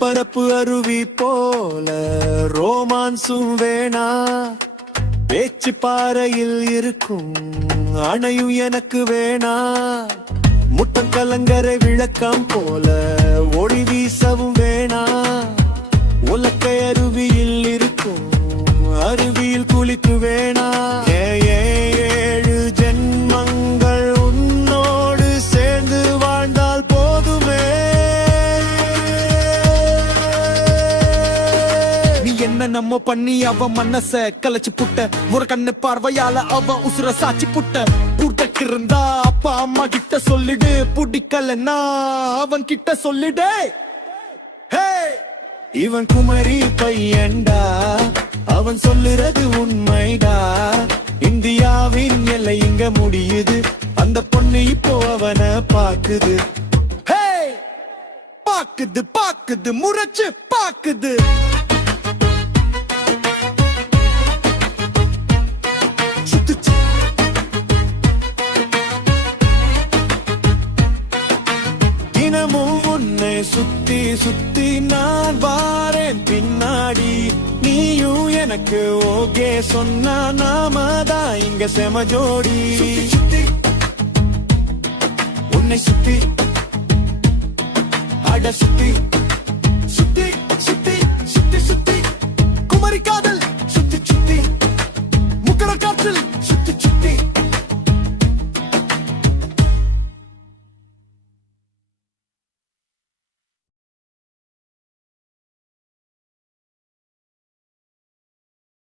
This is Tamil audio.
பரப்பு அருவி போல ரோமான்ஸும் வேணா பேச்சு பாறையில் இருக்கும் அணையும் எனக்கு வேணா முட்டம் கலங்கரை விளக்கம் போல ஒளி வீசவும் வேணா உலக்கை அருவியில் இருக்கும் அருவியில் குளிக்கு வேணா ஏழு ஜென்மங்கள் உன்னோடு சேர்ந்து வாழ்ந்தால் போதுமே. நீ என்ன நம்ம பண்ணி அவன் மனச கலைச்சு புட்ட ஒரு கண்ணு பார்வையால அவன் உசுர சாச்சி புட்ட கூட்டக்கு இருந்தா அப்பா அம்மா கிட்ட சொல்லிடு பிடிக்கலன்னா அவன் கிட்ட சொல்லிடு. இவன் குமரி பையன்டா அவன் சொல்லுறது உண்மைடா இந்தியாவின் எல்லை இங்க முடியுது அந்த பொண்ணு இப்போ அவனை பாக்குது பாக்குது பாக்குது முறைச்சு பாக்குது. தினமும் உன்னை சுத்தி சுத்தி நான் வாரேன் பின்னாடி நீயும் எனக்கு ஓகே சொன்னா நாம தான் இங்க செம ஜோடி. உன்னை சுத்தி அட சுத்தி சுத்தி சுத்தி சுத்தி சுத்தி குமரி காதல் சுத்தி சுத்தி முக்கர காற்றில் சுத்தி